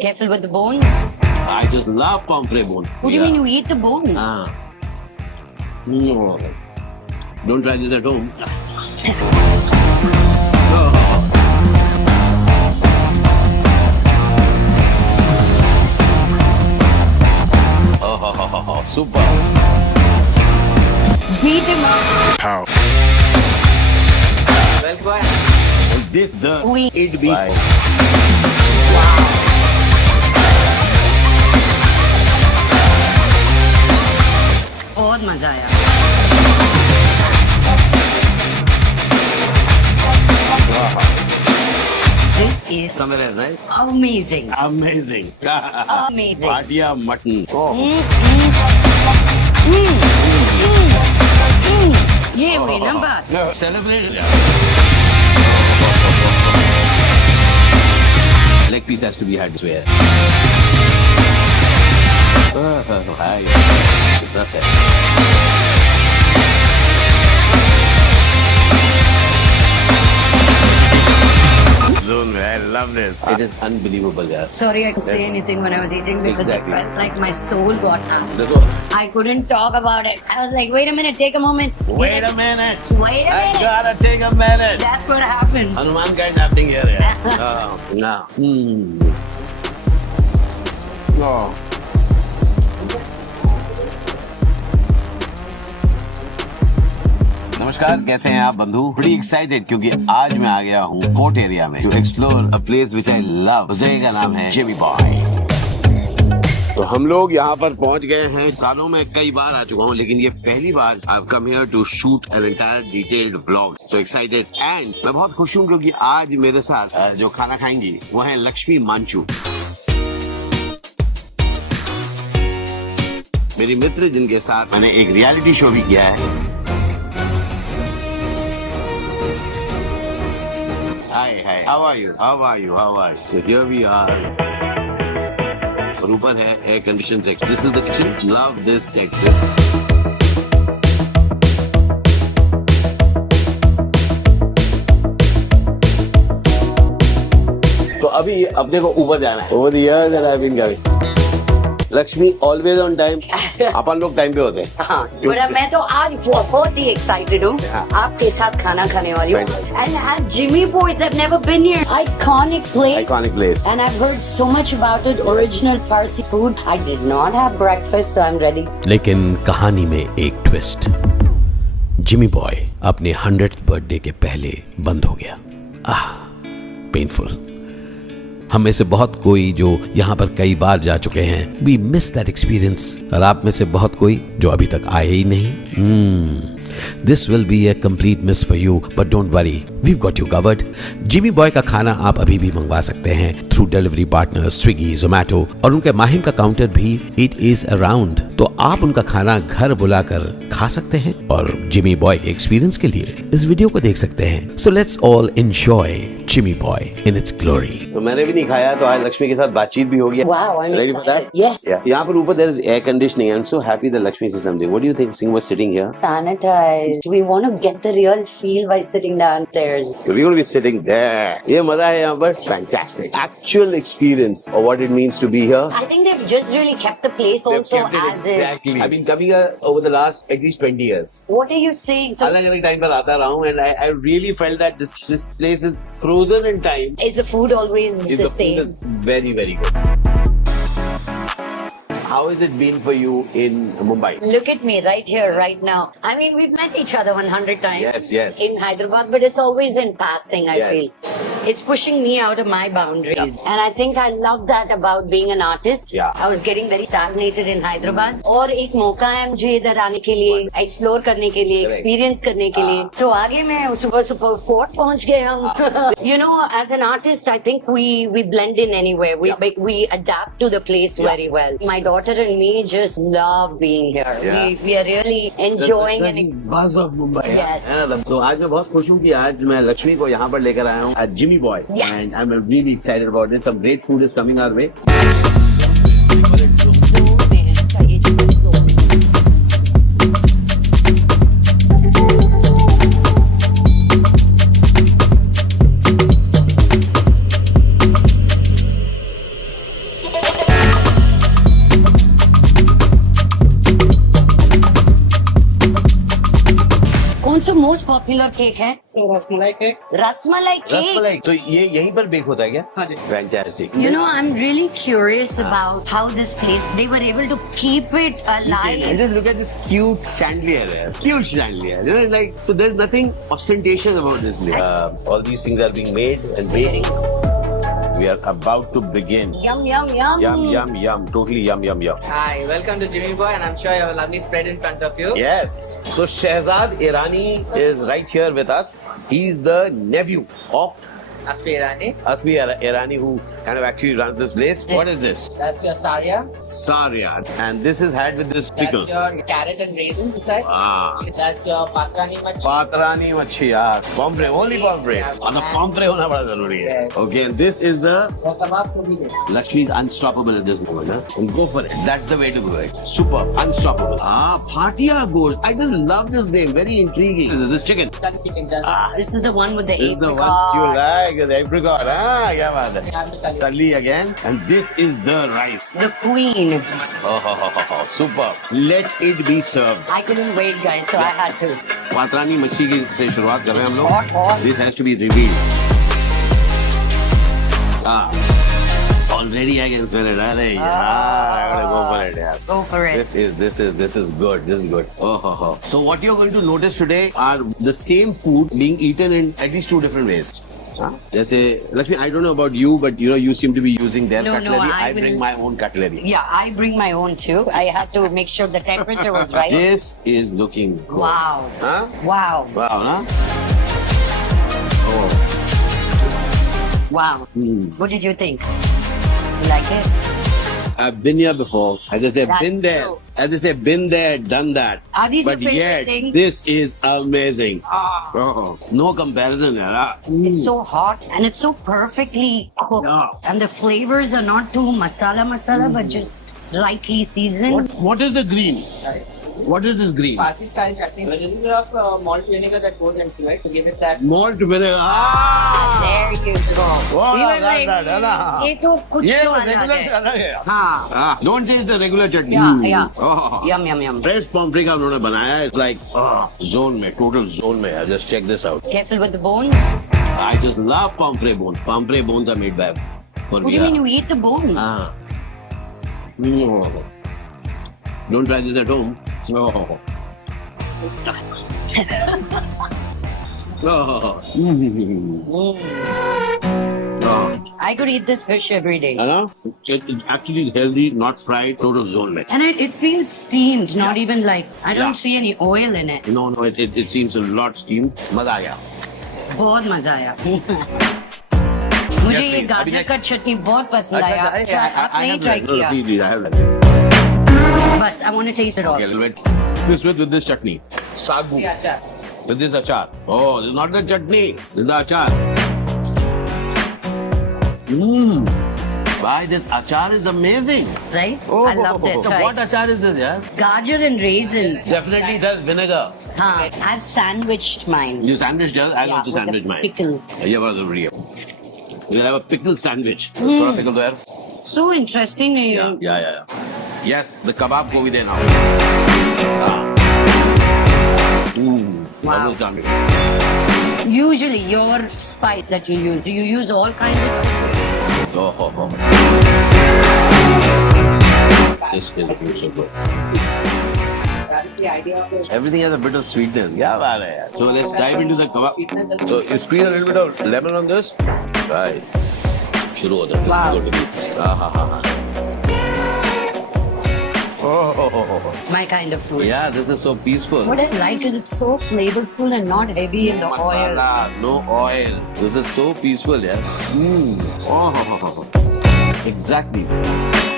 Careful with the bones. I just love pomfret bone. What do you mean you eat the bone? No. Don't try this at home. Oh, super. Beat him up. How? And this the it be. बहुत मजा आया. This is Somewhere else, right? amazing. Amazing. Amazing. Bhatia mutton. Oh. ये हुई ना बात. Celebrate it. Leg piece has to be had this way. Hi. That's it. Zone, I love this. It is unbelievable, yeah. Sorry, I couldn't say anything when I was eating because Exactly. it felt like my soul got out. That's what. I couldn't talk about it. I was like, wait a minute, take a moment. Wait a minute. Wait a I minute. gotta take a minute. That's what happened. Hanuman kind happening here. Yeah. No. Oh. नमस्कार, कैसे हैं आप बंधु? बड़ी excited क्योंकि आज मैं आ गया हूँ फोर्ट एरिया में to explore a place which I love. उस जगह का नाम है जिमी बॉय. तो हम लोग यहाँ पर पहुँच गए हैं. सालों में कई बार आ चुका हूँ लेकिन ये पहली बार I have come here to shoot an entire detailed vlog. So excited and मैं बहुत खुश हूँ क्योंकि आज मेरे साथ जो खाना खाएंगी वो है लक्ष्मी मांचू, मेरी मित्र जिनके साथ मैंने एक रियलिटी शो भी किया है. Hi, how are you? How are you? How are you? So here we are. और ऊपर है air conditioned section. This is the kitchen. Love this set. तो अभी अपने को ऊपर जाना है. Over the years that I've been going. Lakshmi always on time. अपन लोग टाइम पे होते हैं. हाँ, पर मैं तो आज बहुत ही एक्साइटेड हूँ आपके साथ खाना खाने वाली हूँ. And at Jimmy Boy's, I've never been here. Iconic place. Iconic place. And I've heard so much about it. Original Parsi food. I did not have breakfast, so I'm ready. लेकिन कहानी में एक ट्विस्ट. जिमी बॉय अपने 100th birthday के पहले बंद हो गया. पेनफुल. हम में से बहुत कोई जो यहाँ पर कई बार जा चुके हैं, वी मिस दैट एक्सपीरियंस. और आप में से बहुत कोई जो अभी तक आए ही नहीं. This will be A complete miss for you, but don't worry, we've got you covered. Jimmy boy का खाना आप अभी भी मंगवा सकते हैं through delivery partner Swiggy, Zomato, और उनके माहिम का काउंटर भी इट इज अराउंड. तो आप उनका खाना घर बुलाकर खा सकते हैं और जिमी बॉय के एक्सपीरियंस के लिए इस वीडियो को देख सकते हैं. So let's all enjoy Jimmy boy in its glory. तो मैंने भी नहीं खाया तो आज लक्ष्मी के साथ बातचीत भी हो गया. Wow, I'm Ready for excited. that? Yes. Yeah. यहाँ पर ऊपर there is air conditioning. I'm so happy that Lakshmi said something. What do you think? Singh was sitting here. Sanitized. We want to get the real feel by sitting downstairs. So we're going to be sitting there. ये मजा है यहाँ पर. Fantastic. Actual experience of what it means to be here. I think they've just really kept the place also as is. Exactly. I've been coming here over the last at least 20 years. What are you saying? So अलग अलग time पर आता रहा हूँ and I really felt that this place is frozen in time. is the food always Is the the same? food is very very good. How has it been for you in Mumbai? Look at me right here, right now. I mean, we've met each other 100 times. Yes, yes. In Hyderabad, but it's always in passing, I Yes. feel. It's pushing me out of my boundaries. And I think I love that about being an artist. Yeah. I was getting very stagnated in Hyderabad. और एक मौका है मुझे इधर आने के लिए, explore करने के लिए, Correct. experience करने के लिए. तो आगे मैं सुबह फोर्ट पहुंच गए हम. You know, as an artist, I think we blend in anywhere. We adapt to the place very well. My daughter and me just love being here. Yeah. We are really enjoying and buzz of Mumbai. Yes. तो आज मैं बहुत खुश हूँ कि आज मैं लक्ष्मी को यहाँ पर लेकर आया हूँ at Jimmy Boy. Yes. And I'm really excited about it. Some great food is coming our way. What's your most popular cake है? Rasmalai cake. Rasmalai cake. Rasmalai तो ये यहीं पर बेक होता है क्या? हाँ जी। Fantastic. You know, I'm really curious about how this place, they were able to keep it And alive. just look at this cute chandelier here. Cute chandelier. You know, it's like, so there's nothing ostentatious about this place. All these things are being made and baked. We are about to begin. Yum, yum, yum. Yum, yum, yum. Totally yum, yum, yum. Hi, welcome to Jimmy Boy, and I'm sure you have a lovely spread in front of you. Yes. So Shehzad Irani is right here with us. He's the nephew of Aspi Irani. Asmi Irani, who kind of actually runs this place. What is this? That's your saria. Saria. And this is had with this pickle. That's your carrot and raisins inside. Ah. That's your patrani machi. Patrani मच्छी यार pomfret, only pomfret. And the pomfret होना बड़ा जरूरी है. Yes. Okay, and this is the Your kebab could be there. Lakshmi is unstoppable at this moment. Huh? And go for it. That's the way to go. Right? Super unstoppable. Ah, Bhatia Gold. I just love this name. Very intriguing. This chicken. Done chicken, done. Ah, This is the one with the this is the apricot. one you like. The apricot. Ah, क्या बात है. You have the salad. Salli again. And this is the rice. The queen. Oh, super. Let it be served. I couldn't wait, guys, so I had to. Patrani मच्छी की से शुरुआत कर रहे हैं हम लोग. Hot, hot. This has to be revealed. Already I can smell it. Arey yaar, I gotta go for it, yaar. Go for it. This is good. This is good. Oh. So what you're going to notice today are the same food being eaten in at least two different ways. जैसे Lakshmi, I don't know about you, but you know you seem to be using their No, cutlery. I bring will- my own cutlery. Yeah, I bring my own too. I had to make sure the temperature was right. This is looking good. Wow. Huh? Wow. Wow, huh? Oh. Wow. Hmm. What did you think? You like it? I've been here before. As I say, That's been there. true. As I say, been there, done that. Are these But your favorite yet, things? this is amazing. Ah. Oh, no comparison, yaar. It's so hot and it's so perfectly cooked. Yeah. And the flavors are not too masala, but just rightly seasoned. What is the green? Right. What is this green? Parsi style chutney. A little bit of malt vinegar that goes into it to give it that. Malt vinegar. There you go. Wow, We were that, like, है ना? ये तो कुछ ये तो तो अलग regular से है. अलग है. हाँ. Don't change the regular chutney. Yeah. Oh. Yum, yum, yum. Fresh pomfret का उन्होंने बनाया है. It's like zone में, total zone में. Just check this out. Careful with the bones. I just love pomfret bones. Pomfret bones are made by. What do you mean you eat the bone? Ah. Mm. Don't try this at home. Oh. Oh. Mm. Oh. I could eat this fish every day. You know? It's actually healthy, not fried, total zone में. And it feels steamed, not even like, I don't Yeah. see any oil in it. No, it seems a lot steamed. मजा आ गया. बहुत मजा आया. मुझे ये please. गाजर अभी का चटनी बहुत पसंद आया. आपने ही ट्राई किया. Please, I have that. बस, I want to taste it all. Okay, a little bit. This with this chutney. Sagu. Yeah, achar. With this achar. Oh, this is not the chutney. This is the achar. Mmm. Why, this achar is amazing. Right? Oh, I loved it. So Right. what achar is this, yeah? Gajar and raisins. Definitely does vinegar. हाँ, I've sandwiched mine. You sandwich does? I also with the sandwich mine. pickle. ये बात जरूरी है. You have a pickle sandwich. Hmm. थोड़ा pickle दो यार. So interesting. Yeah. Yes, the kebab को भी देना. Wow. Almost done. Usually your spice that you use, do you use all kinds of? Oh. This is looking so good. That's the idea of it. Everything has a bit of sweetness. क्या बात है यार. So let's dive into the kebab. So you squeeze a little bit of lemon on this. Right. शुरू होता है. Wow. This is good to eat. Oh. My kind of food. Yeah, this is so peaceful. What I like is it's so flavorful and not heavy in the oil. Masala, no oil. This is so peaceful, yeah. Oh. Exactly.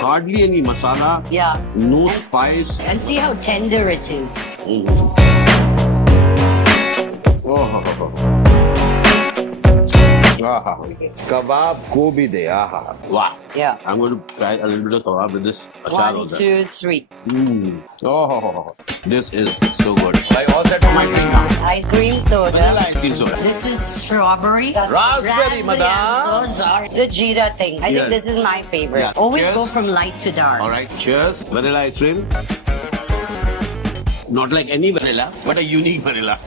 Hardly any masala. Yeah. No And- spice. And see how tender it is. Kebab ko bhi de. Wow. Yeah. I'm going to try a little bit of kebab with this achar 1, also. 2, 3. Oh, this is so good. I all set for my drink now. Ice cream soda. Vanilla ice cream soda. This is strawberry. Raspberry, madam. I'm so sorry. The jeera thing. I Yes. think this is my favorite. Yeah. Always Cheers. go from light to dark. All right, cheers. Vanilla ice cream. Not like any vanilla, but a unique vanilla.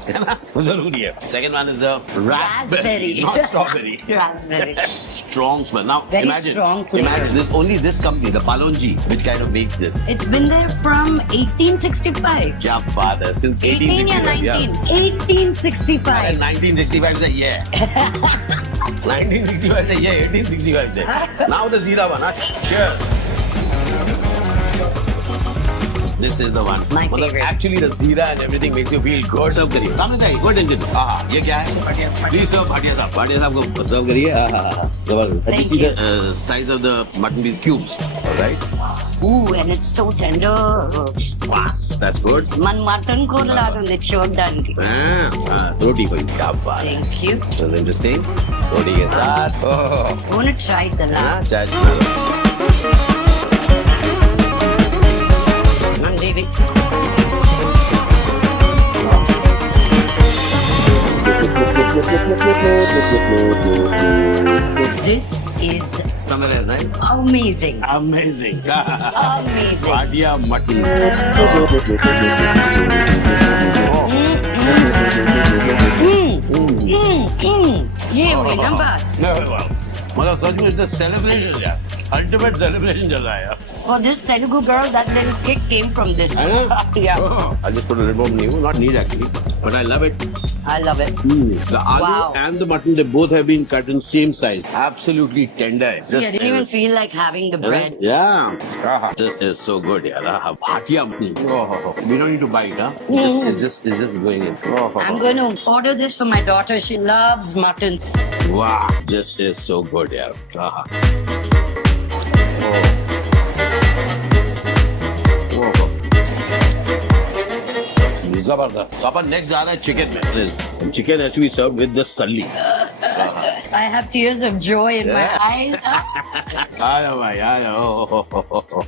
जरूरी है. Second one is a raspberry, not strawberry. Raspberry. Strong smell. Now Very imagine, strong flavor. imagine this, only this company, the Palonji, which kind of makes this. It's been there from 1865. क्या बात है, since 18 or 19? yeah. 1865. And 1965 से ये 1965 से ये 1865 से. Now the Zira one, huh? Cheers. This is the one. My मतलब favorite. Actually, the Zira and everything makes you feel good. Serve करिए. सामने जाइए. Good engine. ये क्या है? Please serve भाटिया साहब. भाटिया साहब को serve करिए. जबरदस्त. And you Thank see you. the size of the mutton piece cubes. All right. Ooh, and it's so tender. Wow, that's good. Man mutton ko la do the chok dan ki. रोटी कोई क्या बात है. Thank you. So interesting. रोटी के साथ. I want to try the lamb. चाय. Man, baby. This is Somewhere else, right? amazing. Amazing. Amazing. Bhatia mutton. ये हुई ना बात. मतलब सच में it's a celebration यार. Ultimate celebration चल रहा है यार. For this Telugu girl, that little kick came from this. है ना? Yeah. Oh, I just put a little more new, not need actually, but I love it. I love it. The aloo Wow. and the mutton, they both have been cut in same size. Absolutely tender. See, I didn't even feel like having the bread. Yeah. This is so good, yaar. Bhatia mutton. We don't need to bite, huh? It's just going in. I'm going to order this for my daughter. She loves mutton. Wow, this is so good, yaar. जबरदस्त. तो अपन next जा रहा है chicken में. Chicken has to be served with the salli. I have tears of joy in my eyes. आया भाई आया.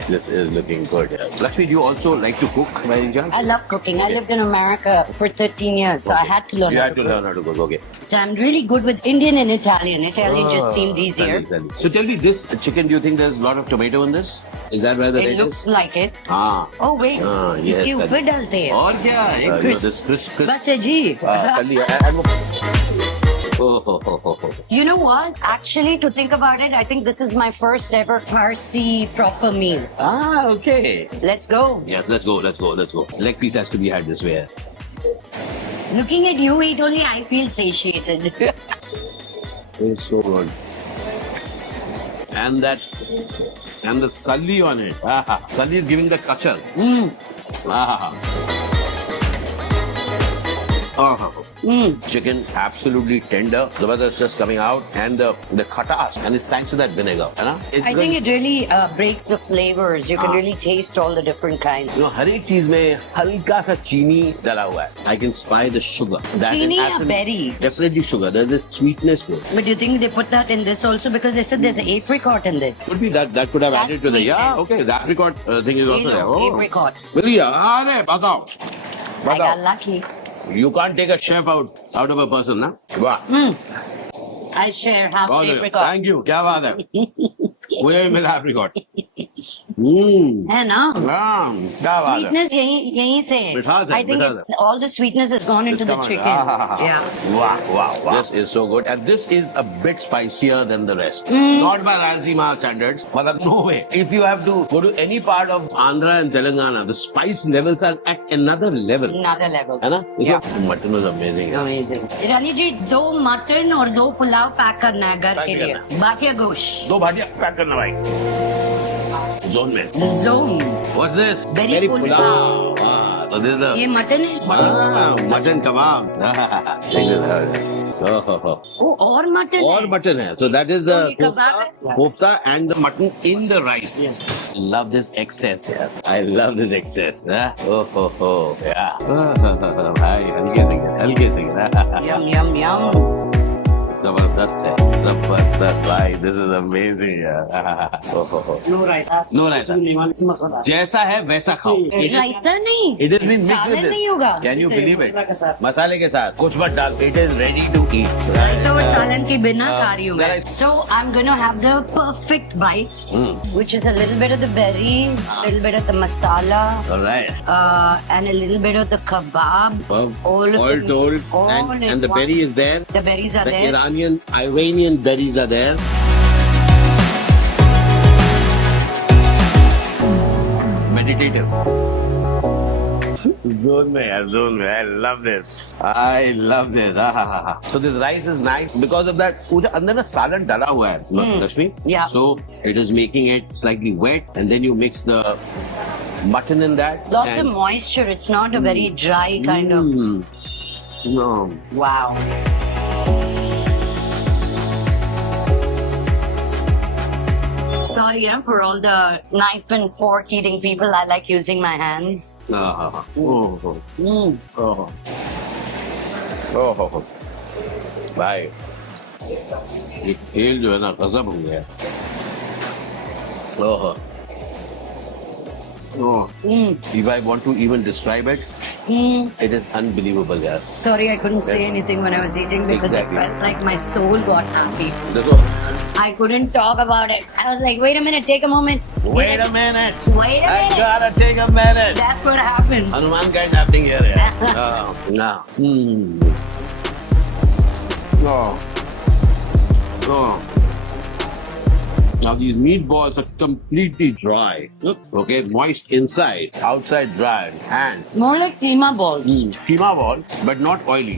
This is looking good. Yeah. Lakshmi, do you also like to cook by any chance? I love cooking. I lived in America for 13 years, so I had to learn You how had to to cook. learn how to cook. Okay. So I'm really good with Indian and Italian. Italian just seemed easier. Salli. So tell me, this chicken, do you think there's a lot of tomato in this? Is that why the It red looks is? like it. हाँ. Oh wait, yes, इसके ऊपर Salli. डालते हैं. और क्या? एक Crisp. this crisp. बस है जी. Salli. Oh. You know what? Actually, to think about it, I think this is my first ever Parsi proper meal. Okay. Let's go. Yes, let's go. Leg piece has to be had this way. Looking at you eat only, I feel satiated. It's so good. And the salli on it. Salli is giving the kachar. Chicken absolutely tender. Zabardast just coming out, and the khatas, and it's thanks to that vinegar. है ना? I think it really breaks the flavors. You can really taste all the different kinds. You know, हर एक चीज में हल्का सा चीनी डाला हुआ है. I can spy the sugar. That Chini is or absolutely- berry? Definitely sugar. There's this sweetness to it. But do you think they put that in this also? Because they said there's an apricot in this. Could be that could have That's added to the sweetness. okay. The apricot thing is also there. Apricot. बढ़िया. अरे बताओ. I got lucky. You can't take a chef out of a person, ना? वाह. I share half बहुत बढ़िया. apricot. Thank you. क्या बात है? मुझे भी मिला apricot. है ना? क्या बात है? Sweetness यहीं से है. मिठास है, I think मिठास it's all the sweetness has gone into the come on. chicken. Yeah. Wow. This is so good. And this is a bit spicier than the rest. Not by Rayalaseema standards. But no way. If you have to go to any part of Andhra and Telangana, the spice levels are at another level. Another level. है ना? Yeah. Mutton was amazing. Amazing. Rani ji 2 mutton और 2 pulao pack करना है घर pack के लिए. करना बाकिया गोश्त. 2 भाटिया पैक करना भाई. Zone में. Zone. What's this? Very pulao. So this is the ये मटन है. mutton kebabs. Check this out. वो और मटन और है. मटन है. So that is the ये कबाब है. kofta and the mutton in the rice. Love this excess. I love this excess. Yeah. भाई हल्के से. Yum yum yum. जबरदस्त है, जबरदस्त भाई, दिस इज अमेजिंग यार। No raita. नो रायता, Lemon masala. जैसा है वैसा खाओ। रायता नहीं, It has been mixed सालन with नहीं होगा, Can you believe it? मसाला के साथ। मसाले के साथ कुछ मत डाल। It is ready to eat. रायता और सालन के बिना खा रही हूँ मैं। Right. So I'm gonna have the perfect bite, which is a little bit of the berries, a little bit of the masala, Alright. and a little bit of the kebab. All of them- all in and the one. berry is there. The berries are The there. Iranian berries are there. Meditative. Zone में है, zone में. I love this. I love this. So this rice is nice because of that. उधर अंदर ना सालन डाला हुआ है, Lakshmi. Yeah. So it is making it slightly wet, and then you mix the mutton in that. Lots of and- moisture. It's not a very dry kind of. No. Wow. Sorry, for all the knife and fork eating people, I like using my hands. Oh. Mm. Oh. Oh. भाई ये खेल जो है ना गजब हो गया। ओह। Oh. If I want to even describe it, it is unbelievable, यार। Sorry, I couldn't say anything when I was eating because Exactly. it felt like my soul got happy. देखो, I couldn't talk about it. I was like, wait a minute, take a moment. wait a minute. Wait a I minute. gotta take a minute. That's what happened. Hanuman kind happening here, yeah. No. Oh. Now these meatballs are completely dry. Okay, moist inside, outside dry, and More like keema balls. keema ball, but not oily.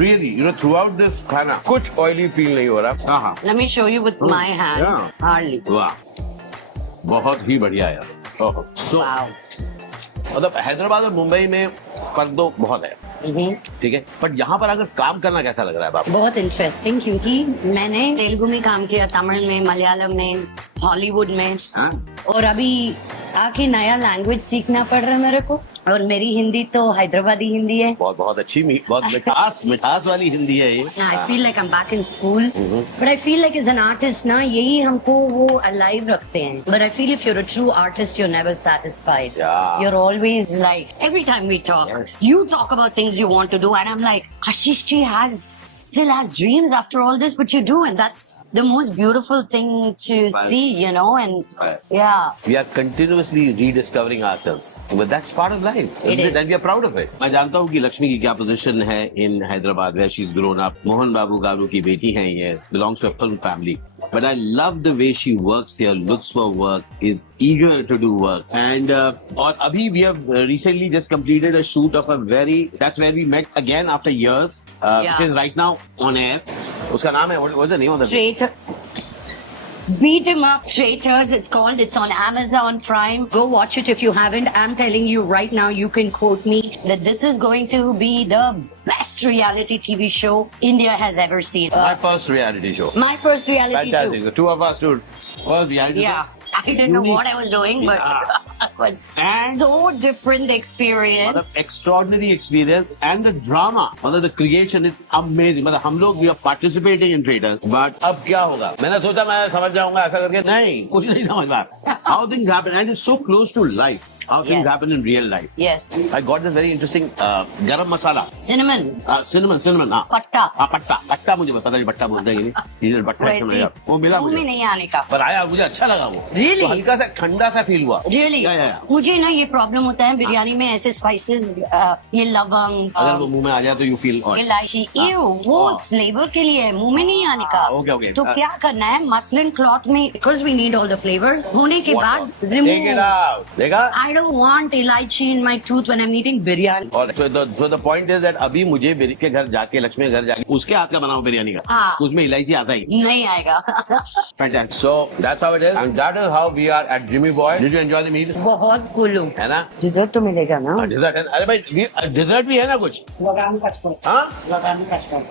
Really, throughout this खाना कुछ oily feel नहीं हो रहा. हाँ. Let me show you with my hand. Yeah. Hardly. वाह, बहुत ही बढ़िया यार. So, Wow. मतलब हैदराबाद और मुंबई में फर्क तो बहुत है, ठीक है, बट यहाँ पर अगर काम करना कैसा लग रहा है बाप? बहुत इंटरेस्टिंग, क्योंकि मैंने तेलुगु में काम किया, तमिल में, मलयालम में, हॉलीवुड में, हाँ? और अभी आके नया लैंग्वेज सीखना पड़ रहा है मेरे को। और मेरी हिंदी तो हैदराबादी हिंदी है। बहुत बहुत अच्छी, बहुत मिठास वाली हिंदी है ये। I feel like I'm back in school, but I feel like as an artist ना यही हमको वो alive रखते हैं। But I feel if you're a true artist, you're never satisfied. Yeah. You're always like, every time we talk, Yes. you talk about things you want to do, and I'm like, Kashish ji still has dreams after all this, but you do, and that's the most beautiful thing to Right. see, and Right. yeah. We are continuously rediscovering ourselves, but that's part of life. It is. And we are proud of it. मैं जानता हूँ कि लक्ष्मी की क्या position है in Hyderabad, where she's grown up. Mohan बाबू गारू की बेटी है ये, belongs to a film family. But I love the way she works here, looks for work, is eager to do work. And और अभी we have recently just completed a shoot of a that's where we met again after years, Yeah. which is right now on air. उसका नाम है, what's the name of the Traitor. Beat 'em up, Traitors. It's called. It's on Amazon Prime. Go watch it if you haven't. I'm telling you right now, you can quote me that this is going to be the best reality TV show India has ever seen. My first reality show. My first reality Fantastic. too. The two of us, dude. First reality Yeah. show. I didn't know what I was doing, but it was And so different experience. मतलब extraordinary experience and the drama, मतलब the creation is amazing. मतलब हम लोग we are participating in Traitors, but अब क्या होगा? मैंने सोचा मैं समझ जाऊंगा ऐसा करके, नहीं, कुछ नहीं समझ पाया. How things happen, and it's so close to life. How things Yes. happen in real life. Yes. I got this very interesting garam masala. Cinnamon. Cinnamon, हाँ. Patta. हाँ, पट्टा मुझे पता नहीं, पट्टा बोलते हैं कि नहीं. इधर पट्टा वैसे समझ वो मिला मुंह में मुझे. नहीं आने का। पर आया, मुझे अच्छा लगा वो. Really? तो हल्का सा ठंडा सा फील हुआ. Really? Yeah. मुझे ना ये प्रॉब्लम होता है बिरयानी में, ऐसे स्पाइसेस, ये लवंग, अगर वो मुंह में आ जाए तो यू फील इलायची, वो फ्लेवर के लिए है, मुंह में नहीं आने का। Okay. तो क्या करना है, मसलिन क्लॉथ में, because we need all the flavours, होने के बाद Take it रिमूव। out. देखा? I don't want इलायची in my tooth when I'm eating biryani. और so the point is that अभी मुझे मेरी के घर जाके, लक्ष्मी के घर जाके, उसके हाथ का बना हुआ बिरयानी का, हाँ। उसमें इलायची आता ही. नहीं आएगा। Fantastic. So that's how it is, and that is how we are at Jimmy Boy. Did you enjoy the meal? बहुत कुल हूँ। है ना? डिजर्ट तो मिलेगा ना? Dessert है. अरे भाई dessert भी है ना कुछ? Laganu custard. हाँ? Laganu custard.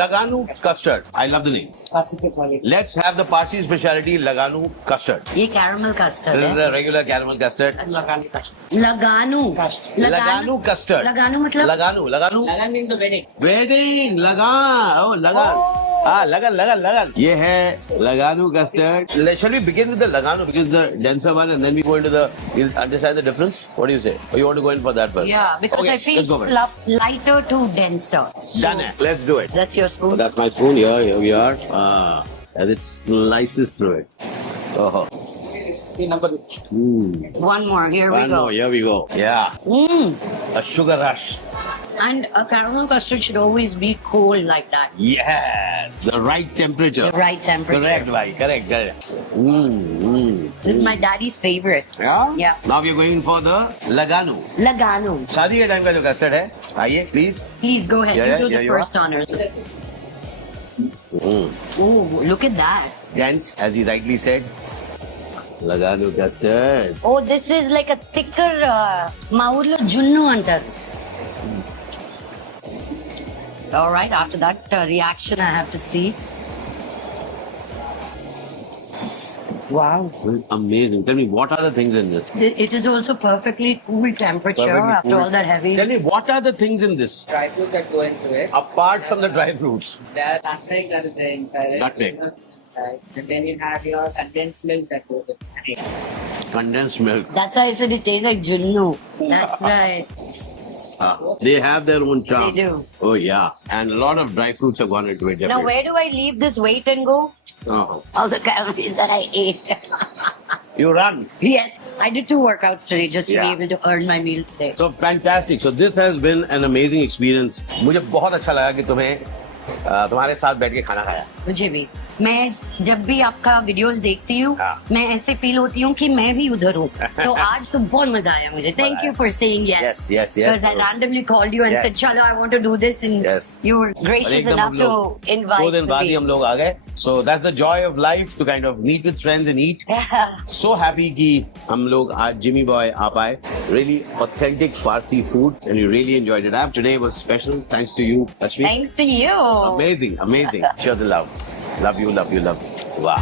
Laganu custard. I love the name. Classic is Let's have the Parsi speciality Laganu custard. ये कैरमल कस्टर्ड This is है। the regular regular caramel custard. लगाने कष्ट Laganu. कष्ट Laganu custard. Laganu मतलब? Laganu. Lagan means the wedding. Wedding लगान oh लगान हाँ लगन ये है लगानु custard. Shall we begin with the लगानु because the denser one and then we go into the you'll understand the difference. What do you say? Or you want to go in for that first? Yeah, because Okay, I feel let's go for it. lighter to denser. Done it. Let's do it. That's your spoon. That's my spoon. Here we are. As it slices through it. Oh. ये number One more. Here we One go. more. Here we go. Yeah. Mm. A sugar rush. And a caramel custard should always be cold like that. Yes. The right temperature. The right temperature. Correct, bhai. Correct. This is my daddy's favorite. Yeah? Yeah. Now we are going for the Laganu. Laganu. शादी के time का जो custard है आइए please Please go ahead. Yeah, you do yeah, the you first honors. Oh, look at that. Gents, as he rightly said, Laganu custard. Oh, this is like a thicker maurlo junnu antar. All right, after that reaction, I have to see. Wow. Amazing. Tell me, what are the things in this? It is also perfectly cool temperature Perfectly after cool. all that heavy. Tell me, what are the things in this? Dry fruits that go into it. Apart from the dry fruits. There are nutmeg that is there inside it. Nutmeg. Inside. And then you have your condensed milk that goes in it. Condensed milk. That's why I said it tastes like junnu. That's right. They have their own charm. They do. Oh, yeah. And a lot of dry fruits have gone into it. Now, definitely. where do I leave this weight and go? Oh. All the calories that I ate. You run. Yes, I did 2 workouts today just to be Yeah. able to earn my meal today. So fantastic. So this has been an amazing experience. मुझे बहुत अच्छा लगा कि तुम्हारे साथ बैठ के खाना खाया. मुझे भी. मैं जब भी आपका वीडियोस देखती हूँ हाँ. मैं ऐसे फील होती हूँ कि मैं भी उधर हूँ. तो आज तो बहुत मजा आया मुझे. Thank you for saying yes. Yes. Because I randomly called you and Yes. said, "Chalo, I want to do this," and Yes. you were और gracious एकदम enough हम to लोग invite 2 दिन बाद ही me. हम लोग आ गए. So that's the joy of life to kind of meet with friends and eat. So happy कि हम लोग आज Jimmy Boy आ पाए. Really authentic Farsi food and we really enjoyed it. Today was special thanks to you, Ashmi. Thanks to you. Amazing. Cheers and love. Love you. Wow.